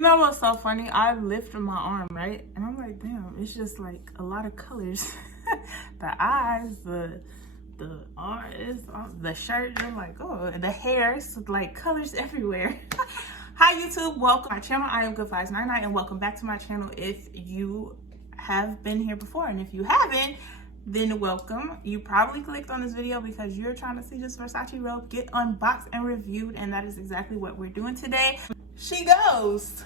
You know what's so funny? I lifted my arm, right? And I'm like, damn, it's just like a lot of colors. The eyes, the arms, the shirt. I'm like, oh, the hair, it's like colors everywhere. Hi YouTube, welcome to my channel. I am Good599 and welcome back to my channel if you have been here before. And if you haven't, then welcome. You probably clicked on this video because you're trying to see this Versace robe get unboxed and reviewed, and that is exactly what we're doing today. She goes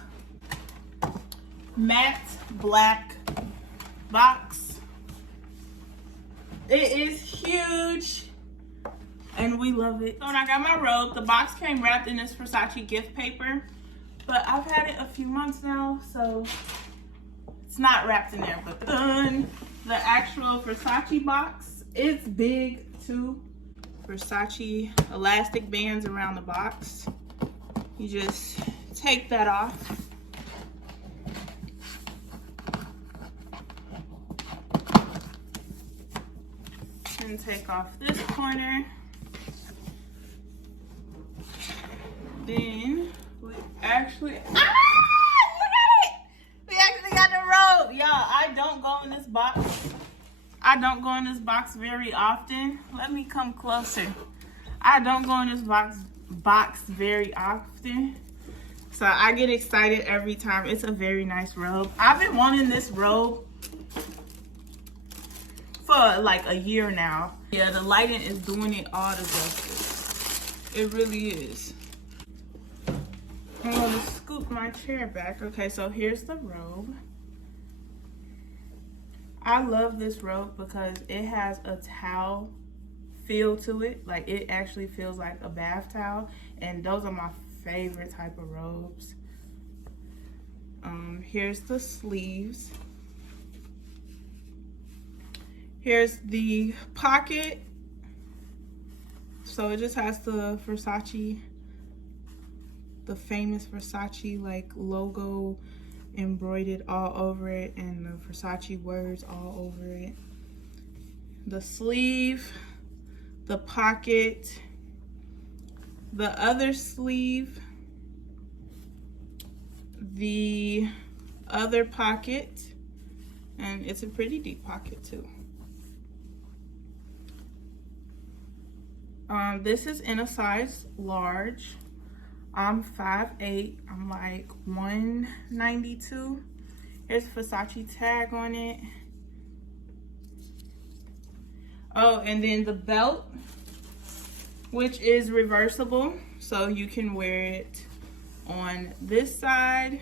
matte black box. It is huge and we love it. So when I got my robe, the box came wrapped in this Versace gift paper, but I've had it a few months now, so it's not wrapped in there. But the actual Versace box is big too. Versace elastic bands around the box. You just take that off. And take off this corner. Then we actually, look at it! We actually got the robe. Y'all, I don't go in this box. I don't go in this box very often. Let me come closer. I don't go in this box very often. So I get excited every time. It's a very nice robe. I've been wanting this robe for like a year now. Yeah, the lighting is doing it all the justice. It really is. I'm gonna scoop my chair back. Okay, so here's the robe. I love this robe because it has a towel feel to it. Like it actually feels like a bath towel, and those are my favorite type of robes. Here's the sleeves. Here's the pocket. So it just has the Versace, the famous Versace like logo embroidered all over it, and the Versace words all over it. The sleeve, the pocket, the other sleeve, the other pocket, and it's a pretty deep pocket too. This is in a size large. I'm 5'8". I'm like 192. There's a Versace tag on it. Oh, and then the belt, which is reversible, so you can wear it on this side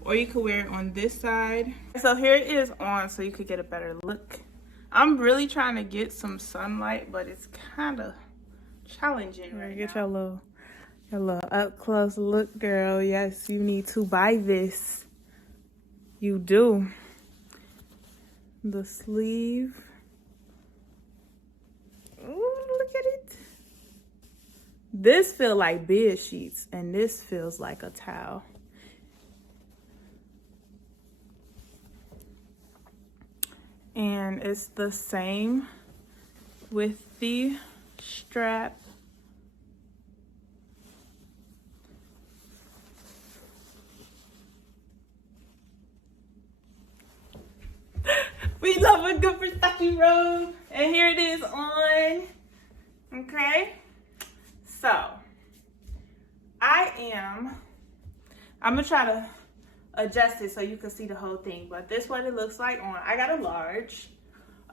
or you could wear it on this side. So here it is on, so you could get a better look. I'm really trying to get some sunlight, but it's kind of challenging right now. Get your little up close look, girl. Yes, you need to buy this. You do. The sleeve. Ooh, look at it. This feels like bed sheets, and this feels like a towel. And it's the same with the strap. We love a good Versace robe. And here it is on. Okay. So, I'm going to try to adjust it so you can see the whole thing. But this is what it looks like on. I got a large.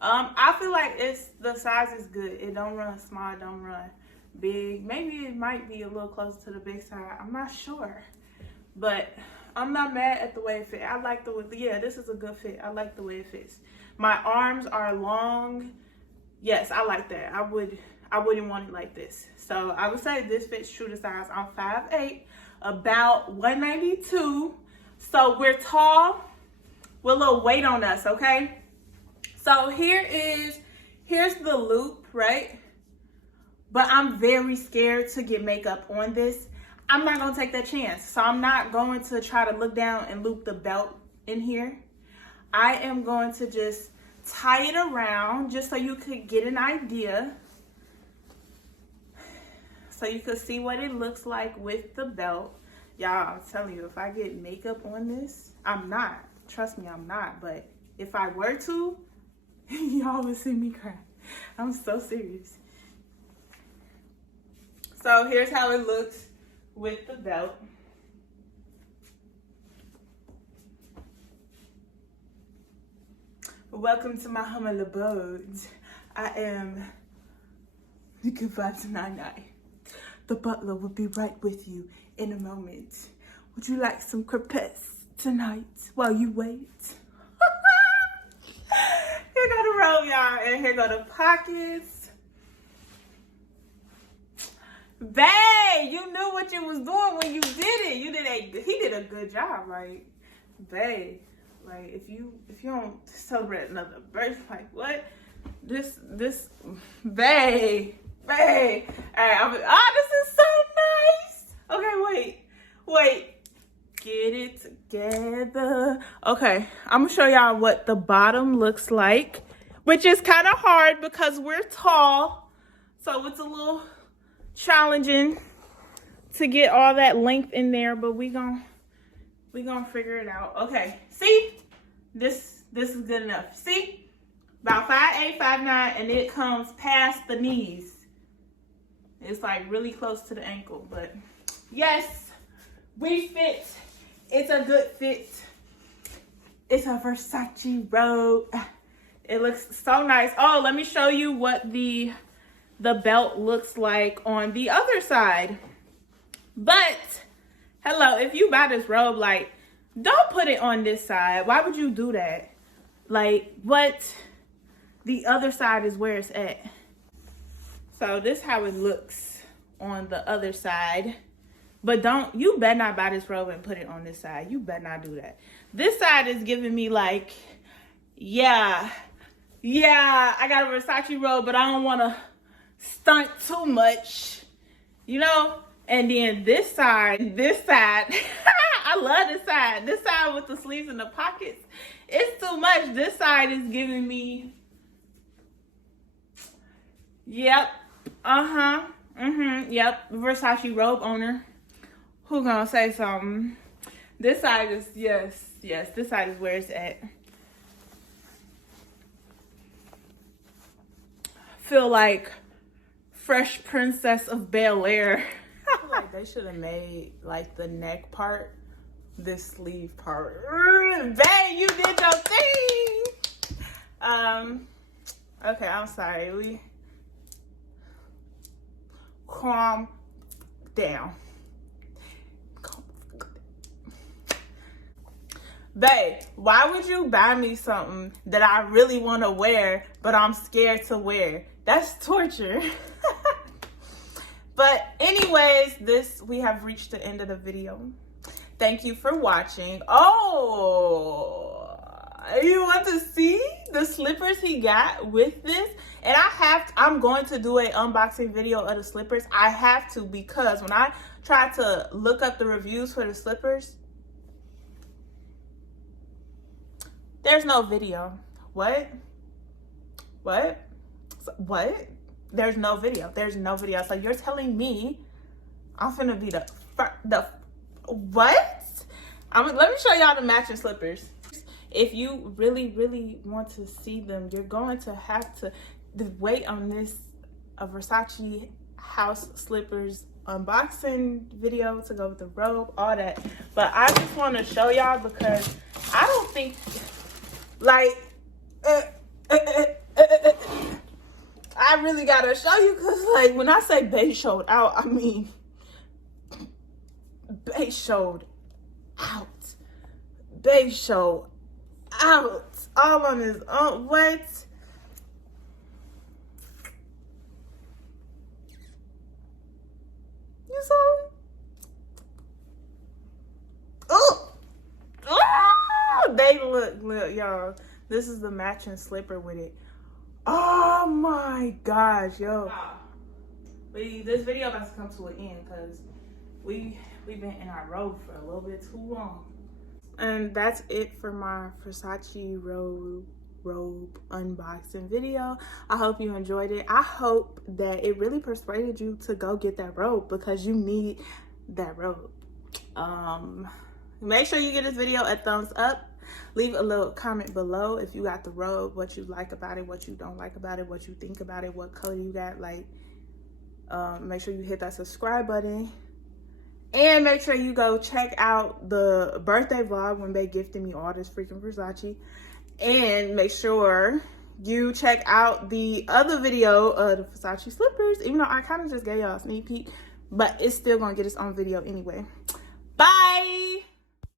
I feel like the size is good. It don't run small, don't run big. Maybe it might be a little closer to the big side. I'm not sure. But I'm not mad at the way it fits. I like the way, yeah, this is a good fit. I like the way it fits. My arms are long. Yes, I like that. I wouldn't want it like this. So I would say this fits true to size. I'm 5'8", about 192. So we're tall with a little weight on us, okay? So here's the loop, right? But I'm very scared to get makeup on this. I'm not gonna take that chance. So I'm not going to try to look down and loop the belt in here. I am going to just tie it around just so you could get an idea. So you could see what it looks like with the belt. Y'all, I'm telling you, if I get makeup on this, I'm not. Trust me, I'm not. But if I were to, y'all would see me cry. I'm so serious. So here's how it looks with the belt. Welcome to my humble abode. I am the Kavata Nai. The butler will be right with you in a moment. Would you like some crepes tonight while you wait? Here go the robe, y'all, and here go the pockets. Bae, you knew what you was doing when you did it. He did a good job, like, bae. Like, if you don't celebrate another birthday, like, what? This, bae. Alright, this is so nice. Okay, wait. Get it together. Okay, I'm gonna show y'all what the bottom looks like, which is kind of hard because we're tall. So it's a little challenging to get all that length in there, but we gonna figure it out. Okay, see, this is good enough. See, about 5'8", 5'9", and it comes past the knees. It's like really close to the ankle, but yes, we fit. It's a good fit. It's a Versace robe. It looks so nice. Oh, let me show you what the belt looks like on the other side. But hello, if you buy this robe, like, don't put it on this side. Why would you do that? Like, what? The other side is where it's at. So this is how it looks on the other side. But you better not buy this robe and put it on this side. You better not do that. This side is giving me like, yeah, I got a Versace robe, but I don't want to stunt too much, you know? And then this side, I love this side. This side with the sleeves and the pockets, it's too much. This side is giving me, yep, yep, Versace robe owner. Who gonna say something? This side is, yes, this side is where it's at. Feel like Fresh Princess of Bel-Air. Like they should have made like the neck part, this sleeve part. Babe, you did your thing. Okay, I'm sorry. Calm down. Babe, why would you buy me something that I really want to wear, but I'm scared to wear? That's torture. But anyways, we have reached the end of the video. Thank you for watching. Oh, you want to see the slippers he got with this? And I'm going to do an unboxing video of the slippers. I have to, because when I tried to look up the reviews for the slippers, there's no video. What? There's no video. So you're telling me I'm finna be the what? Let me show y'all the matching slippers. If you really want to see them, you're going to have to wait on this Versace house slippers unboxing video to go with the robe, all that. But I just want to show y'all because I don't think, like, I really gotta show you, because like when I say Bae showed out, I mean Bae showed out. Bae showed out all on his own. What? You saw it? Oh, they look, y'all. This is the matching slipper with it. Oh my gosh, yo. This video about to come to an end because we've been in our robe for a little bit too long. And that's it for my Versace robe unboxing video. I hope you enjoyed it. I hope that it really persuaded you to go get that robe because you need that robe. Make sure you give this video a thumbs up. Leave a little comment below if you got the robe, what you like about it, what you don't like about it, what you think about it, what color you got. Like, make sure you hit that subscribe button. And make sure you go check out the birthday vlog when they gifted me all this freaking Versace. And make sure you check out the other video of the Versace slippers. Even though I kind of just gave y'all a sneak peek, but it's still gonna get its own video anyway. Bye!